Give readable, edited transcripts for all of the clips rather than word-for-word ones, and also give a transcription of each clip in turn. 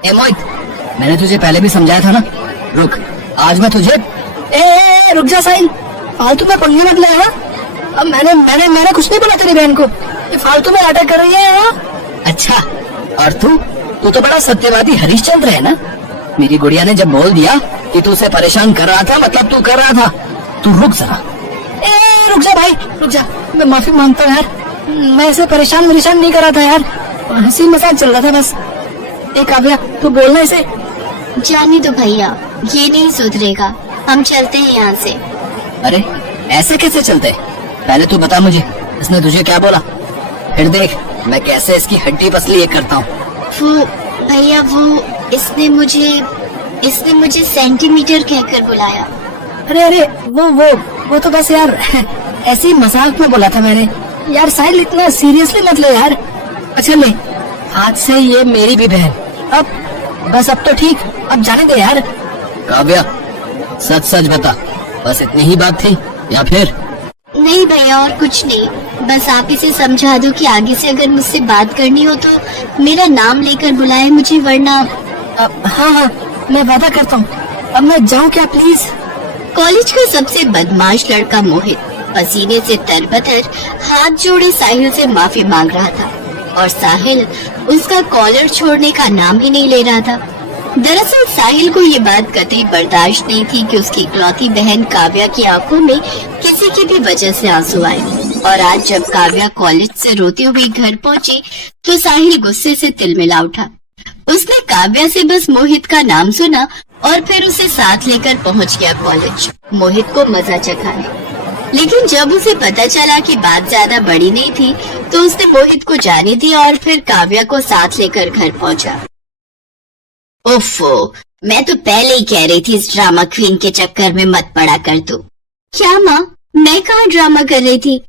ए मोहित, मैंने तुझे पहले भी समझाया था ना। रुक, आज मैं तुझे रुक जा साहिल, फालतू में पंगे मत ले। अब मैंने कुछ नहीं बोला तेरी बहन को, ये फालतू में नाटक कर रही है। अच्छा, और तू तो बड़ा सत्यवादी हरिश्चंद्र है ना। मेरी गुड़िया ने जब बोल दिया कि तू उसे परेशान कर रहा था, मतलब तू कर रहा था। तू रुक जरा, रुक जा भाई, रुक जा। मैं माफी मांगता हूँ यार, मैं ऐसे परेशान नहीं कर रहा था यार, हंसी मजाक चल रहा था बस। काव्या, तू बोलना इसे। जाने दो भैया, ये नहीं सुधरेगा, हम चलते हैं यहाँ से। अरे ऐसे कैसे चलते? पहले तू बता मुझे, इसने तुझे क्या बोला? फिर देख मैं कैसे इसकी हड्डी पसली एक करता हूँ। वो भैया, इसने मुझे सेंटीमीटर कहकर बुलाया। अरे वो तो बस यार ऐसे ही मजाक में बोला था मैंने यार। साहिल, इतना सीरियसली मत ले यार। अच्छा ले, आज से ये मेरी भी बहन। अब तो ठीक, अब जाने दे यार। काव्या, सच बता, बस इतनी ही बात थी या फिर? नहीं भैया, और कुछ नहीं, बस आप इसे समझा दो कि आगे से अगर मुझसे बात करनी हो तो मेरा नाम लेकर बुलाए मुझे, वरना। हाँ, मैं वादा करता हूँ। अब मैं जाऊँ क्या प्लीज? कॉलेज का सबसे बदमाश लड़का मोहित पसीने से तरबतर हाथ जोड़े साहिल से माफी मांग रहा था, और साहिल उसका कॉलर छोड़ने का नाम ही नहीं ले रहा था। दरअसल साहिल को ये बात कतई बर्दाश्त नहीं थी कि उसकी इकलौती बहन काव्या की आंखों में किसी की भी वजह से आंसू आए। और आज जब काव्या कॉलेज से रोती हुई घर पहुंची तो साहिल गुस्से से तिलमिला उठा। उसने काव्या से बस मोहित का नाम सुना और फिर उसे साथ लेकर पहुंच गया कॉलेज, मोहित को मजा चखाने। लेकिन जब उसे पता चला कि बात ज्यादा बड़ी नहीं थी तो उसने मोहित को जाने दिया और फिर काव्या को साथ लेकर घर पहुंचा। ओफो, मैं तो पहले ही कह रही थी इस ड्रामा क्वीन के चक्कर में मत पड़ा कर तू। क्या माँ, मैं कहाँ ड्रामा कर रही थी?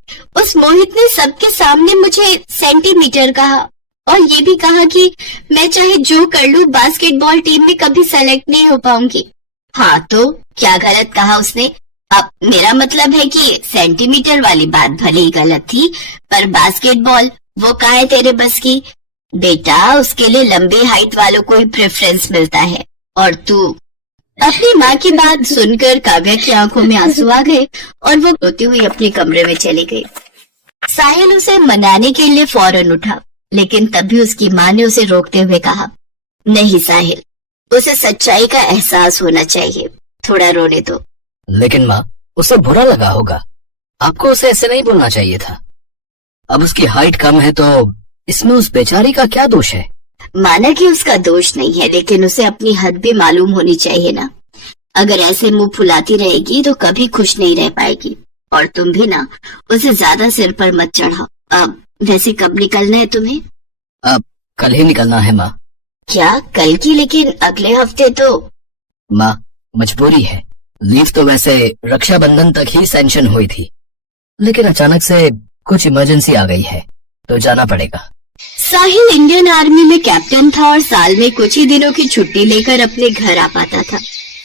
उस मोहित ने सबके सामने मुझे सेंटीमीटर कहा और ये भी कहा कि मैं चाहे जो कर लूं बास्केटबॉल टीम में कभी सेलेक्ट नहीं हो पाऊंगी। हाँ तो क्या गलत कहा उसने? अब मेरा मतलब है कि सेंटीमीटर वाली बात भले ही गलत थी, पर बास्केटबॉल वो कहाँ है तेरे बस की? बेटा, उसके लिए लंबी हाइट वालों को ही प्रेफरेंस मिलता है। और तू? अपनी माँ की बात सुनकर काव्या की आंखों में आंसू आ गए और वो रोती हुई अपने कमरे में चली गई। साहिल उसे मनाने के लिए फौरन उठा, लेकिन तभी उसकी माँ ने उसे रोकते हुए कहा, नहीं साहिल, उसे सच्चाई का एहसास होना चाहिए, थोड़ा रोने दो। लेकिन माँ, उसे बुरा लगा होगा, आपको उसे ऐसे नहीं बोलना चाहिए था। अब उसकी हाइट कम है तो इसमें उस बेचारी का क्या दोष है? माना कि उसका दोष नहीं है, लेकिन उसे अपनी हद भी मालूम होनी चाहिए ना। अगर ऐसे मुंह फुलाती रहेगी तो कभी खुश नहीं रह पाएगी। और तुम भी ना, उसे ज्यादा सिर पर मत चढ़ाओ। अब वैसे कब निकलना है तुम्हें? अब कल ही निकलना है माँ। क्या कल की? लेकिन अगले हफ्ते तो। माँ, मजबूरी है। लीव तो वैसे रक्षाबंधन तक ही सैंक्शन हुई थी, लेकिन अचानक से कुछ इमरजेंसी आ गई है तो जाना पड़ेगा। साहिल इंडियन आर्मी में कैप्टन था और साल में कुछ ही दिनों की छुट्टी लेकर अपने घर आ पाता था।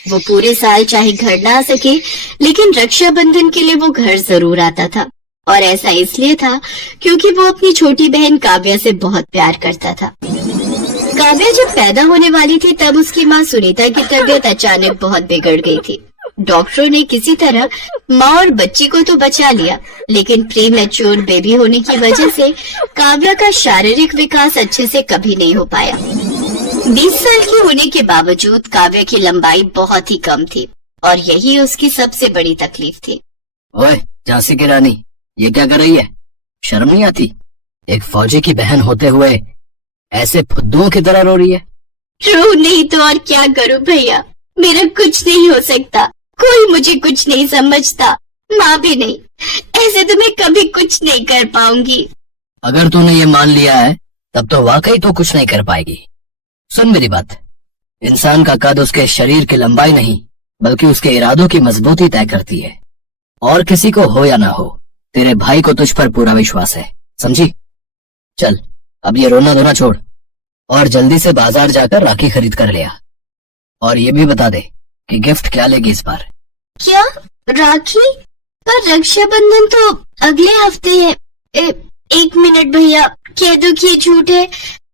वो पूरे साल चाहे घर ना आ सके, लेकिन रक्षाबंधन के लिए वो घर जरूर आता था। और ऐसा इसलिए था क्योंकि वो अपनी छोटी बहन काव्या से बहुत प्यार करता था। काव्या जब पैदा होने वाली थी तब उसकी माँ सुनीता की तबीयत अचानक बहुत बिगड़ गई थी। डॉक्टरों ने किसी तरह माँ और बच्ची को तो बचा लिया, लेकिन प्री मैच्योर बेबी होने की वजह से काव्या का शारीरिक विकास अच्छे से कभी नहीं हो पाया। 20 साल की होने के बावजूद काव्या की लंबाई बहुत ही कम थी और यही उसकी सबसे बड़ी तकलीफ थी। ओए झांसी की रानी, ये क्या कर रही है? शर्म नहीं आती? एक फौजी की बहन होते हुए ऐसे फुद्दुओं की तरह रो रही है। रो नहीं तो और क्या करूं भैया, मेरा कुछ नहीं हो सकता, कोई मुझे कुछ नहीं समझता, माँ भी नहीं। ऐसे तो मैं कभी कुछ नहीं कर पाऊंगी। अगर तूने ये मान लिया है तब तो वाकई तो कुछ नहीं कर पाएगी। सुन मेरी बात, इंसान का कद उसके शरीर की लंबाई नहीं बल्कि उसके इरादों की मजबूती तय करती है। और किसी को हो या ना हो, तेरे भाई को तुझ पर पूरा विश्वास है, समझी? चल अब ये रोना धोना छोड़ और जल्दी से बाजार जाकर राखी खरीद कर ले आ। और ये भी बता दे कि गिफ्ट क्या लेगी इस बार। क्या राखी? पर रक्षाबंधन तो अगले हफ्ते है। एक मिनट भैया, कह दो कि ये झूठ है,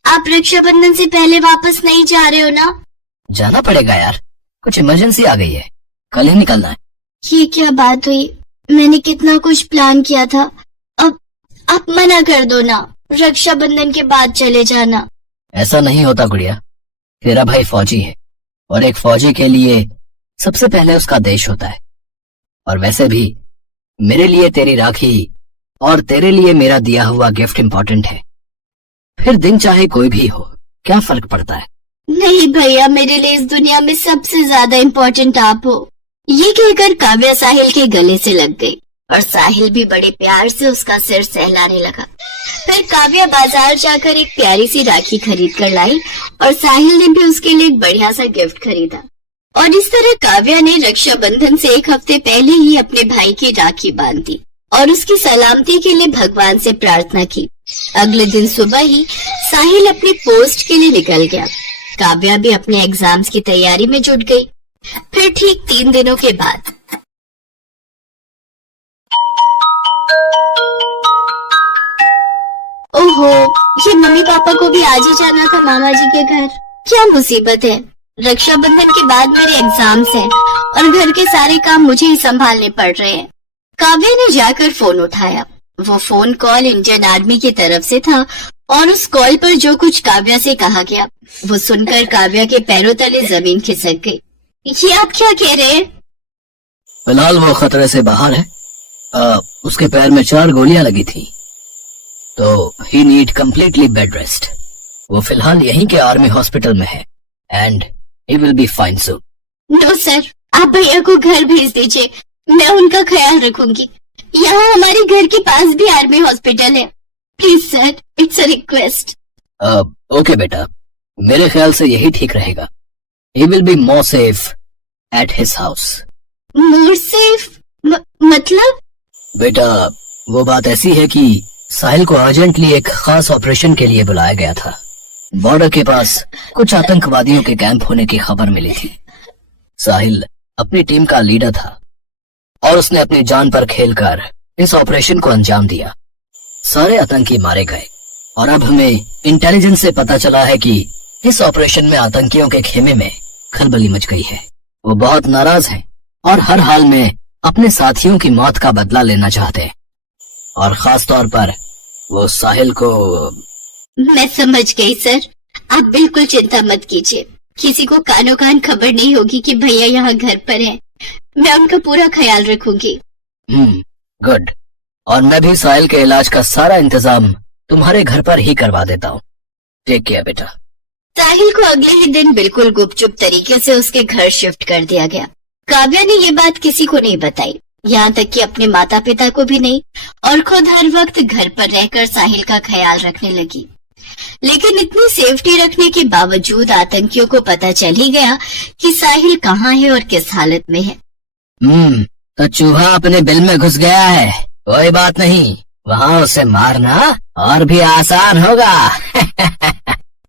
आप रक्षाबंधन से पहले वापस नहीं जा रहे हो ना? जाना पड़ेगा यार, कुछ इमरजेंसी आ गई है, कल ही निकलना है। ये क्या बात हुई? मैंने कितना कुछ प्लान किया था। अब आप मना कर दो ना, रक्षाबंधन के बाद चले जाना। ऐसा नहीं होता गुड़िया, तेरा भाई फौजी है और एक फौजी के लिए सबसे पहले उसका देश होता है। और वैसे भी मेरे लिए तेरी राखी और तेरे लिए मेरा दिया हुआ गिफ्ट इम्पोर्टेंट है। फिर दिन चाहे कोई भी हो, क्या फर्क पड़ता है? नहीं भैया, मेरे लिए इस दुनिया में सबसे ज्यादा इम्पोर्टेंट आप हो। ये कहकर काव्या साहिल के गले से लग गई और साहिल भी बड़े प्यार से उसका सिर सहलाने लगा। फिर काव्या बाजार जाकर एक प्यारी सी राखी खरीद कर लाई और साहिल ने भी उसके लिए एक बढ़िया सा गिफ्ट खरीदा। और इस तरह काव्या ने रक्षाबंधन से एक हफ्ते पहले ही अपने भाई की राखी बांध दी और उसकी सलामती के लिए भगवान से प्रार्थना की। अगले दिन सुबह ही साहिल अपनी पोस्ट के लिए निकल गया। काव्या भी अपने एग्जाम्स की तैयारी में जुट गई। फिर ठीक 3 दिनों के बाद ओहो, ये मम्मी पापा को भी आज ही जाना था मामा जी के घर। क्या मुसीबत है, रक्षाबंधन के बाद मेरे एग्जाम्स हैं और घर के सारे काम मुझे ही संभालने पड़ रहे हैं। काव्या ने जाकर फोन उठाया। वो फोन कॉल इंडियन आर्मी की तरफ से था और उस कॉल पर जो कुछ काव्या से कहा गया वो सुनकर काव्या के पैरों तले जमीन खिसक गई। ये आप क्या कह रहे हैं? फिलहाल वो खतरे से बाहर है। उसके पैर में 4 गोलियां लगी थी, तो he need completely bed rest. वो फिलहाल यहीं के आर्मी हॉस्पिटल में है and he will be fine soon. No sir, आप भैया को घर भेज दीजिए, मैं उनका ख्याल रखूंगी। यहाँ हमारे घर के पास भी आर्मी हॉस्पिटल है। Please sir, it's a request. Okay बेटा, मेरे ख्याल से यही ठीक रहेगा। ही will be more safe at his house. More safe मतलब? बेटा, वो बात ऐसी है कि साहिल को अर्जेंटली एक खास ऑपरेशन के लिए बुलाया गया था। बॉर्डर के पास कुछ आतंकवादियों के कैंप होने की खबर मिली थी। साहिल अपनी टीम का लीडर था और उसने अपनी जान पर खेलकर इस ऑपरेशन को अंजाम दिया। सारे आतंकी मारे गए और अब हमें इंटेलिजेंस से पता चला है कि इस ऑपरेशन में आतंकियों के खेमे में खलबली मच गई है। वो बहुत नाराज हैं और हर हाल में अपने साथियों की मौत का बदला लेना चाहते हैं और खास तौर पर वो साहिल को। मैं समझ गई सर, आप बिल्कुल चिंता मत कीजिए। किसी को कानो कान खबर नहीं होगी कि भैया यहाँ घर पर हैं। मैं उनका पूरा ख्याल रखूंगी। गुड। और मैं भी साहिल के इलाज का सारा इंतजाम तुम्हारे घर पर ही करवा देता हूँ। टेक केयर बेटा। साहिल को अगले ही दिन बिल्कुल गुपचुप तरीके से उसके घर शिफ्ट कर दिया गया। काव्या ने ये बात किसी को नहीं बताई, यहाँ तक कि अपने माता पिता को भी नहीं, और खुद हर वक्त घर पर रहकर साहिल का ख्याल रखने लगी। लेकिन इतनी सेफ्टी रखने के बावजूद आतंकियों को पता चल ही गया कि साहिल कहाँ है और किस हालत में है। तो चूहा अपने बिल में घुस गया है, कोई बात नहीं, वहाँ उसे मारना और भी आसान होगा।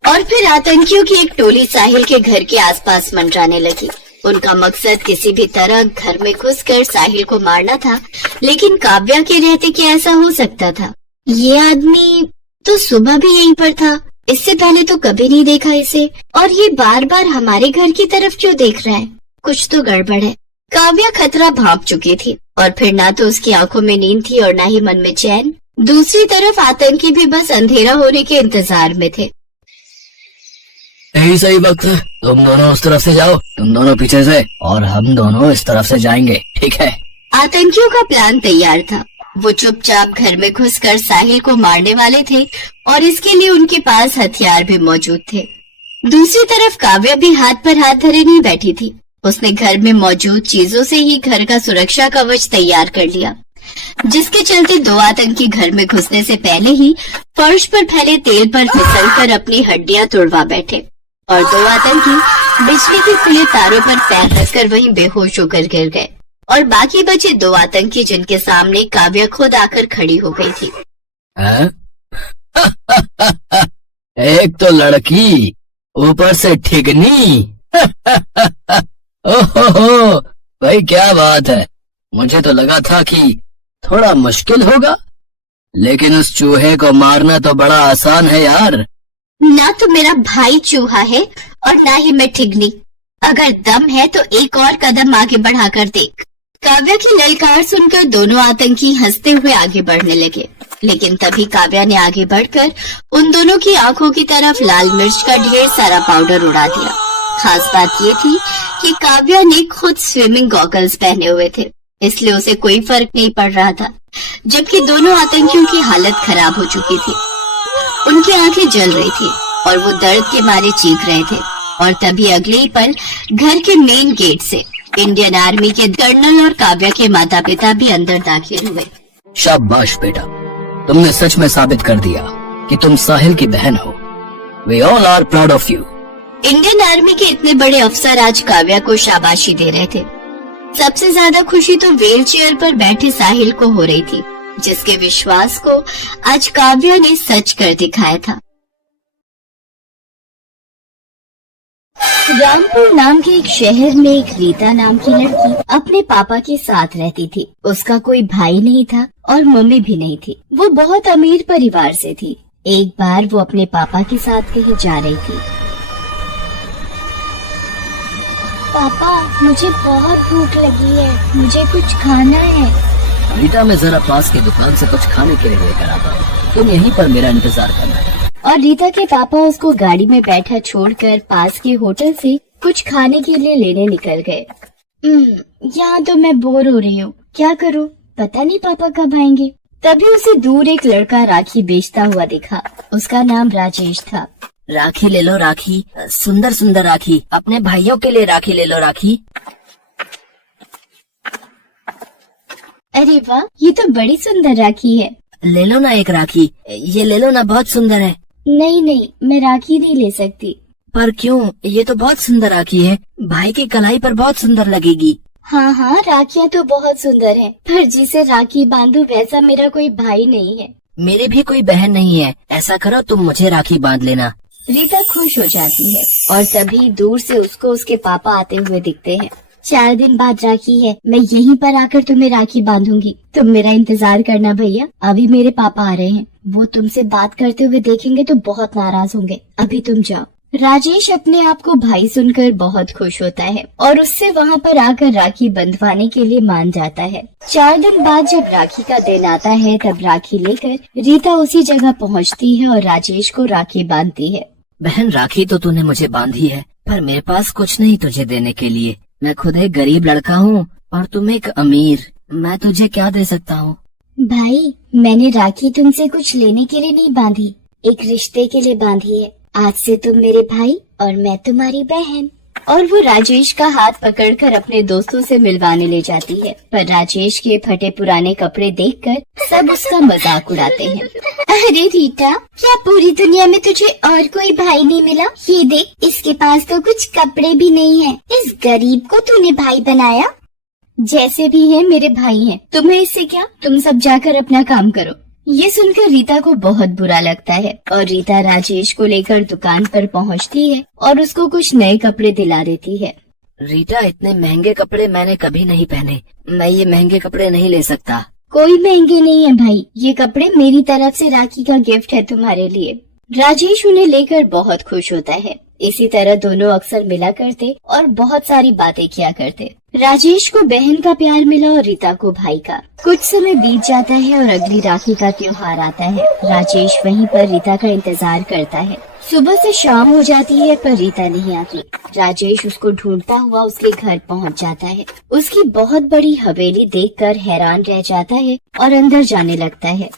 और फिर आतंकियों की एक टोली साहिल के घर के आसपास मंडराने लगी। उनका मकसद किसी भी तरह घर में घुसकर साहिल को मारना था, लेकिन काव्या के रहते क्या ऐसा हो सकता था? ये आदमी तो सुबह भी यहीं पर था, इससे पहले तो कभी नहीं देखा इसे, और ये बार बार हमारे घर की तरफ क्यों देख रहा है? कुछ तो गड़बड़ है। काव्या खतरा भांप चुकी थी और फिर ना तो उसकी आंखों में नींद थी और ना ही मन में चैन। दूसरी तरफ आतंकी भी बस अंधेरा होने के इंतजार में थे। यही सही वक्त है, तुम दोनों उस तरफ से जाओ, तुम दोनों पीछे से, और हम दोनों इस तरफ से जाएंगे, ठीक है? आतंकियों का प्लान तैयार था। वो चुपचाप घर में घुसकर साहिल को मारने वाले थे और इसके लिए उनके पास हथियार भी मौजूद थे। दूसरी तरफ काव्या भी हाथ पर हाथ धरे नहीं बैठी थी। उसने घर में मौजूद चीजों से ही घर का सुरक्षा कवच तैयार कर लिया, जिसके चलते 2 आतंकी घर में घुसने से पहले ही फर्श पर फैले तेल पर फिसलकर अपनी हड्डियां तोड़वा बैठे और 2 आतंकी बिजली के खुले तारों पर पैर रखकर वहीं बेहोश होकर गिर गए और बाकी बचे 2 आतंकी जिनके सामने काव्या खुद आकर खड़ी हो गई थी। एक तो लड़की, ऊपर से ठिगनी। ओहो, भाई क्या बात है, मुझे तो लगा था कि थोड़ा मुश्किल होगा, लेकिन उस चूहे को मारना तो बड़ा आसान है यार। ना तो मेरा भाई चूहा है और ना ही मैं ठिगनी। अगर दम है तो एक और कदम आगे बढ़ाकर देख। काव्या की ललकार सुनकर दोनों आतंकी हंसते हुए आगे बढ़ने लगे, लेकिन तभी काव्या ने आगे बढ़कर उन दोनों की आंखों की तरफ लाल मिर्च का ढेर सारा पाउडर उड़ा दिया। खास बात ये थी कि काव्या ने खुद स्विमिंग गॉगल्स पहने हुए थे, इसलिए उसे कोई फर्क नहीं पड़ रहा था, जबकि दोनों आतंकियों की हालत खराब हो चुकी थी। उनकी आंखें जल रही थी और वो दर्द के मारे चीख रहे थे। और तभी अगले ही पल घर के मेन गेट से इंडियन आर्मी के कर्नल और काव्या के माता पिता भी अंदर दाखिल हुए। शाबाश बेटा, तुमने सच में साबित कर दिया कि तुम साहिल की बहन हो। We all are proud of you. Indian army के इतने बड़े अफसर आज काव्या को शाबाशी दे रहे थे। सबसे ज्यादा खुशी तो व्हील चेयर पर बैठे साहिल को हो रही थी, जिसके विश्वास को आज काव्या ने सच कर दिखाया था। रामपुर नाम के एक शहर में एक रीता नाम की लड़की अपने पापा के साथ रहती थी। उसका कोई भाई नहीं था और मम्मी भी नहीं थी। वो बहुत अमीर परिवार से थी। एक बार वो अपने पापा के साथ कहीं जा रही थी। पापा, मुझे बहुत भूख लगी है, मुझे कुछ खाना है। रीटा, मैं जरा पास की दुकान से कुछ खाने के लिए लेकर आता हूँ, तुम यहीं पर मेरा इंतजार करना। और रीता के पापा उसको गाड़ी में बैठा छोड़कर पास के होटल से कुछ खाने के लिए लेने निकल गए। यहाँ तो मैं बोर हो रही हूँ, क्या करूँ, पता नहीं पापा कब आएंगे। तभी उसे दूर एक लड़का राखी बेचता हुआ दिखा। उसका नाम राजेश था। राखी ले लो राखी, सुंदर सुंदर राखी, अपने भाइयों के लिए राखी ले लो राखी। अरे वाह, ये तो बड़ी सुंदर राखी है। ले लो ना एक राखी, ये ले लो ना, बहुत सुंदर है। नहीं नहीं, मैं राखी नहीं ले सकती। पर क्यों, ये तो बहुत सुंदर राखी है, भाई की कलाई पर बहुत सुंदर लगेगी। हाँ हाँ, राखियाँ तो बहुत सुंदर हैं, पर जिसे राखी बांधू वैसा मेरा कोई भाई नहीं है। मेरी भी कोई बहन नहीं है, ऐसा करो तुम मुझे राखी बांध लेना। रीता खुश हो जाती है और तभी दूर से उसको उसके पापा आते हुए दिखते हैं। 4 दिन बाद राखी है, मैं यहीं पर आकर तुम्हें राखी बांधूंगी, तुम मेरा इंतजार करना भैया। अभी मेरे पापा आ रहे हैं, वो तुमसे बात करते हुए देखेंगे तो बहुत नाराज होंगे, अभी तुम जाओ। राजेश अपने आप को भाई सुनकर बहुत खुश होता है और उससे वहाँ पर आकर राखी बंधवाने के लिए मान जाता है। 4 दिन बाद जब राखी का दिन आता है तब राखी लेकर रीता उसी जगह पहुँचती है और राजेश को राखी बांधती है। बहन, राखी तो तूने मुझे बांधी है, पर मेरे पास कुछ नहीं तुझे देने के लिए। मैं खुद एक गरीब लड़का हूँ और तुम एक अमीर, मैं तुझे क्या दे सकता हूँ? भाई, मैंने राखी तुमसे कुछ लेने के लिए नहीं बांधी, एक रिश्ते के लिए बांधी है। आज से तुम मेरे भाई और मैं तुम्हारी बहन। और वो राजेश का हाथ पकड़कर अपने दोस्तों से मिलवाने ले जाती है, पर राजेश के फटे पुराने कपड़े देखकर सब उसका मजाक उड़ाते हैं। अरे रीटा, क्या पूरी दुनिया में तुझे और कोई भाई नहीं मिला? ये देख, इसके पास तो कुछ कपड़े भी नहीं है। इस गरीब को तूने भाई बनाया? जैसे भी है मेरे भाई हैं, तुम्हें इससे क्या, तुम सब जाकर अपना काम करो। ये सुनकर रीता को बहुत बुरा लगता है और रीता राजेश को लेकर दुकान पर पहुंचती है और उसको कुछ नए कपड़े दिला देती है। रीटा, इतने महंगे कपड़े मैंने कभी नहीं पहने, मैं ये महंगे कपड़े नहीं ले सकता। कोई महंगे नहीं है भाई, ये कपड़े मेरी तरफ से राखी का गिफ्ट है तुम्हारे लिए। राजेश उन्हें लेकर बहुत खुश होता है। इसी तरह दोनों अक्सर मिला करते और बहुत सारी बातें किया करते। राजेश को बहन का प्यार मिला और रीता को भाई का। कुछ समय बीत जाता है और अगली राखी का त्योहार आता है। राजेश वहीं पर रीता का इंतजार करता है। सुबह से शाम हो जाती है पर रीता नहीं आती। राजेश उसको ढूंढता हुआ उसके घर पहुंच जाता है। उसकी बहुत बड़ी हवेली देखकर हैरान रह जाता है और अंदर जाने लगता है।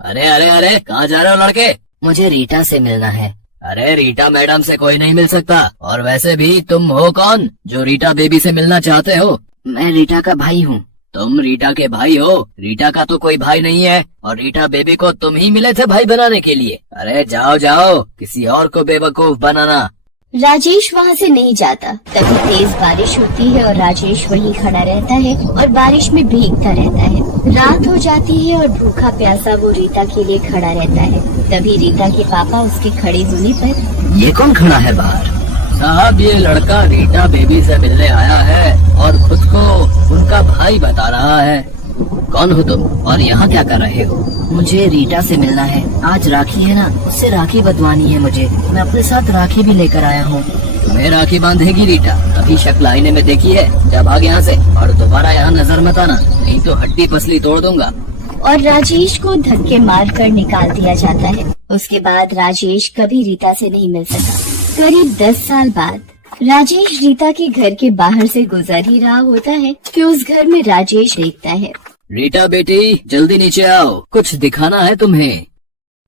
अरे अरे अरे, कहाँ जा रहे हो लड़के? मुझे रीटा से मिलना है। अरे रीटा मैडम से कोई नहीं मिल सकता, और वैसे भी तुम हो कौन जो रीटा बेबी से मिलना चाहते हो? मैं रीटा का भाई हूँ। तुम रीटा के भाई हो? रीटा का तो कोई भाई नहीं है और रीटा बेबी को तुम ही मिले थे भाई बनाने के लिए। अरे जाओ जाओ, किसी और को बेवकूफ बनाना। राजेश वहाँ से नहीं जाता। तभी तेज बारिश होती है और राजेश वहीं खड़ा रहता है और बारिश में भीगता रहता है। रात हो जाती है और भूखा प्यासा वो रीता के लिए खड़ा रहता है। तभी रीता के पापा उसके खड़े होने पर, ये कौन खड़ा है बाहर? साहब, ये लड़का रीटा बेबी से मिलने आया है और खुद को उनका भाई बता रहा है। कौन हो तुम और यहाँ क्या कर रहे हो? मुझे रीटा से मिलना है। आज राखी है ना, उससे राखी बंधवानी है मुझे। मैं अपने साथ राखी भी लेकर आया हूँ। तुम्हें राखी बांधेगी रीटा? अभी शक्ल आईने में देखी है? जा भाग यहाँ से और दोबारा यहाँ नजर मत आना, नहीं तो हड्डी पसली तोड़ दूंगा। और राजेश को धक्के मारकर निकाल दिया जाता है। उसके बाद राजेश कभी रीता से नहीं मिल सका। करीब 10 साल बाद राजेश रीता के घर के बाहर से गुजर ही रहा होता है कि उस घर में राजेश देखता है। रीटा बेटी, जल्दी नीचे आओ, कुछ दिखाना है तुम्हें।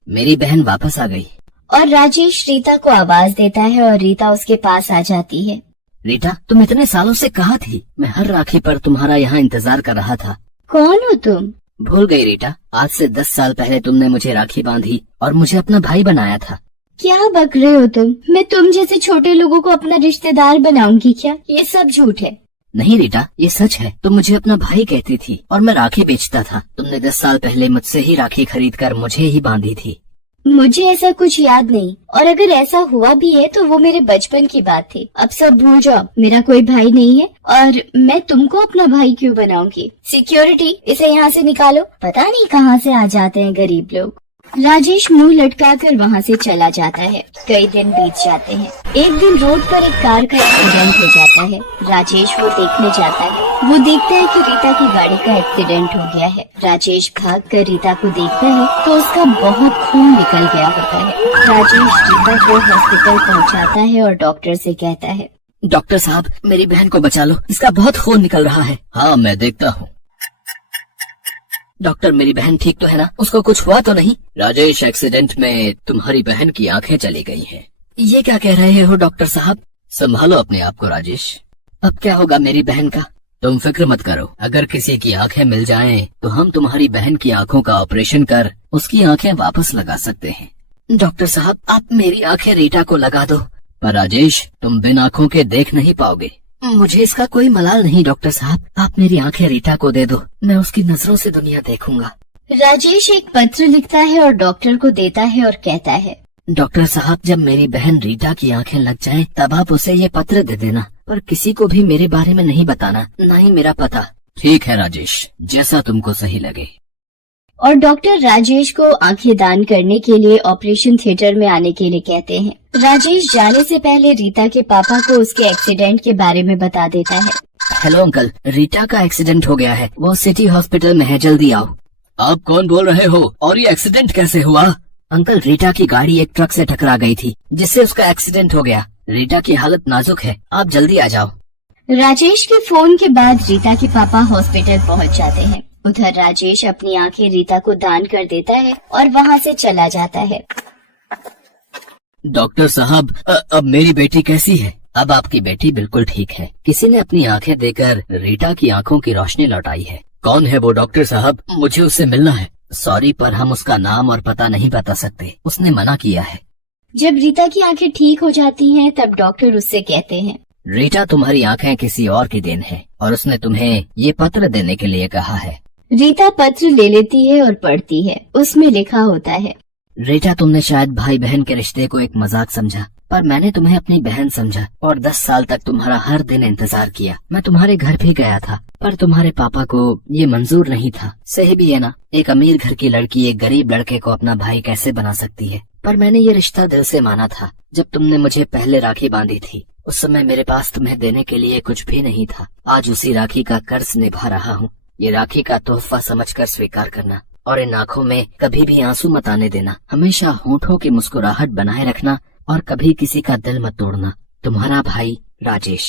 मेरी बहन वापस आ गई। और राजेश रीता को आवाज देता है और रीता उसके पास आ जाती है। रीटा, तुम इतने सालों से कहाँ थी? मैं हर राखी पर तुम्हारा यहाँ इंतजार कर रहा था। कौन हो तुम? भूल गई रीटा? आज से 10 साल पहले तुमने मुझे राखी बांधी और मुझे अपना भाई बनाया था। क्या बक रहे हो तुम? मैं तुम जैसे छोटे लोगों को अपना रिश्तेदार बनाऊंगी क्या? ये सब झूठ है। नहीं रीटा, ये सच है। तुम मुझे अपना भाई कहती थी और मैं राखी बेचता था। तुमने 10 साल पहले मुझसे ही राखी खरीद कर मुझे ही बांधी थी। मुझे ऐसा कुछ याद नहीं, और अगर ऐसा हुआ भी है तो वो मेरे बचपन की बात थी। अब सब भूल जाओ। मेरा कोई भाई नहीं है और मैं तुमको अपना भाई क्यों बनाऊंगी? सिक्योरिटी, इसे यहाँ से निकालो। पता नहीं कहाँ से आ जाते हैं गरीब लोग। राजेश मुंह लटकाकर वहाँ से चला जाता है। कई दिन बीत जाते हैं। एक दिन रोड पर एक कार का एक्सीडेंट हो जाता है। राजेश वो देखने जाता है। वो देखता है कि रीता की गाड़ी का एक्सीडेंट हो गया है। राजेश भागकर रीता को देखता है तो उसका बहुत खून निकल गया होता है। राजेश रीता को हॉस्पिटल पहुँचाता है और डॉक्टर से कहता है, डॉक्टर साहब, मेरी बहन को बचा लो, इसका बहुत खून निकल रहा है। हाँ, मैं देखता हूँ। डॉक्टर, मेरी बहन ठीक तो है ना? उसको कुछ हुआ तो नहीं? राजेश, एक्सीडेंट में तुम्हारी बहन की आंखें चली गई हैं। ये क्या कह रहे हो डॉक्टर साहब? संभालो अपने आप को राजेश। अब क्या होगा मेरी बहन का? तुम फिक्र मत करो। अगर किसी की आंखें मिल जाएं, तो हम तुम्हारी बहन की आंखों का ऑपरेशन कर उसकी आंखें वापस लगा सकते हैं। डॉक्टर साहब, आप मेरी आंखें रीटा को लगा दो। पर राजेश, तुम बिन आंखों के देख नहीं पाओगे। मुझे इसका कोई मलाल नहीं डॉक्टर साहब, आप मेरी आंखें रीटा को दे दो, मैं उसकी नजरों से दुनिया देखूंगा। राजेश एक पत्र लिखता है और डॉक्टर को देता है और कहता है, डॉक्टर साहब, जब मेरी बहन रीटा की आंखें लग जाएं, तब आप उसे ये पत्र दे देना, पर किसी को भी मेरे बारे में नहीं बताना, न ही मेरा पता। ठीक है राजेश, जैसा तुमको सही लगे। और डॉक्टर राजेश को आंखें दान करने के लिए ऑपरेशन थिएटर में आने के लिए कहते हैं। राजेश जाने से पहले रीता के पापा को उसके एक्सीडेंट के बारे में बता देता है। हेलो अंकल, रीटा का एक्सीडेंट हो गया है, वो सिटी हॉस्पिटल में है, जल्दी आओ। आप कौन बोल रहे हो और ये एक्सीडेंट कैसे हुआ? अंकल, रीटा की गाड़ी एक ट्रक से टकरा गई थी, जिससे उसका एक्सीडेंट हो गया। रीटा की हालत नाजुक है, आप जल्दी आ जाओ। राजेश के फोन के बाद रीता के पापा हॉस्पिटल पहुंच जाते हैं। उधर राजेश अपनी आंखें रीता को दान कर देता है और वहां से चला जाता है। डॉक्टर साहब, अब मेरी बेटी कैसी है? अब आपकी बेटी बिल्कुल ठीक है। किसी ने अपनी आंखें देकर रीटा की आंखों की रोशनी लौटाई है। कौन है वो डॉक्टर साहब? मुझे उससे मिलना है। सॉरी, पर हम उसका नाम और पता नहीं बता सकते, उसने मना किया है। जब रीता की आंखें ठीक हो जाती हैं, तब डॉक्टर उससे कहते हैं, रीटा, तुम्हारी आंखें किसी और की देन है और उसने तुम्हें ये पत्र देने के लिए कहा है। रीता पत्र ले लेती है और पढ़ती है। उसमें लिखा होता है, रीटा, तुमने शायद भाई बहन के रिश्ते को एक मजाक समझा, पर मैंने तुम्हें अपनी बहन समझा और 10 साल तक तुम्हारा हर दिन इंतजार किया। मैं तुम्हारे घर भी गया था, पर तुम्हारे पापा को ये मंजूर नहीं था। सही भी है ना, एक अमीर घर की लड़की एक गरीब लड़के को अपना भाई कैसे बना सकती है? पर मैंने ये रिश्ता दिल से माना था। जब तुमने मुझे पहले राखी बांधी थी, उस समय मेरे पास तुम्हें देने के लिए कुछ भी नहीं था। आज उसी राखी का कर्ज निभा रहा हूँ। ये राखी का तोहफा समझकर स्वीकार करना और इन आँखों में कभी भी आंसू मत आने देना। हमेशा होठों की मुस्कुराहट बनाए रखना और कभी किसी का दिल मत तोड़ना। तुम्हारा भाई राजेश।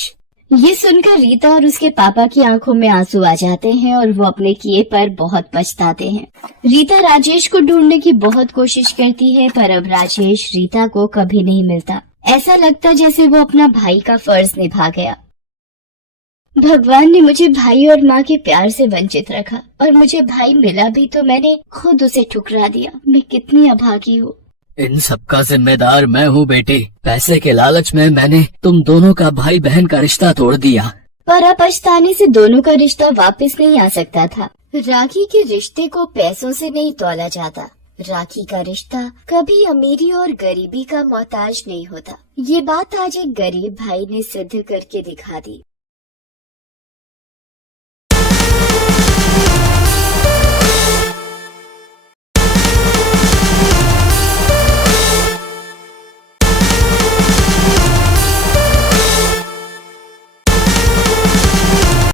ये सुनकर रीता और उसके पापा की आंखों में आंसू आ जाते हैं और वो अपने किए पर बहुत पछताते हैं। रीता राजेश को ढूंढने की बहुत कोशिश करती है, पर अब राजेश रीता को कभी नहीं मिलता। ऐसा लगता जैसे वो अपना भाई का फर्ज निभा गया। भगवान ने मुझे भाई और माँ के प्यार से वंचित रखा, और मुझे भाई मिला भी तो मैंने खुद उसे ठुकरा दिया। मैं कितनी अभागी हूँ। इन सब का जिम्मेदार मैं हूँ बेटे। पैसे के लालच में मैंने तुम दोनों का भाई बहन का रिश्ता तोड़ दिया। पर अब पछताने से दोनों का रिश्ता वापस नहीं आ सकता था। राखी के रिश्ते को पैसों से नहीं तौला जाता। राखी का रिश्ता कभी अमीरी और गरीबी का मोहताज नहीं होता। ये बात आज एक गरीब भाई ने सिद्ध करके दिखा दी।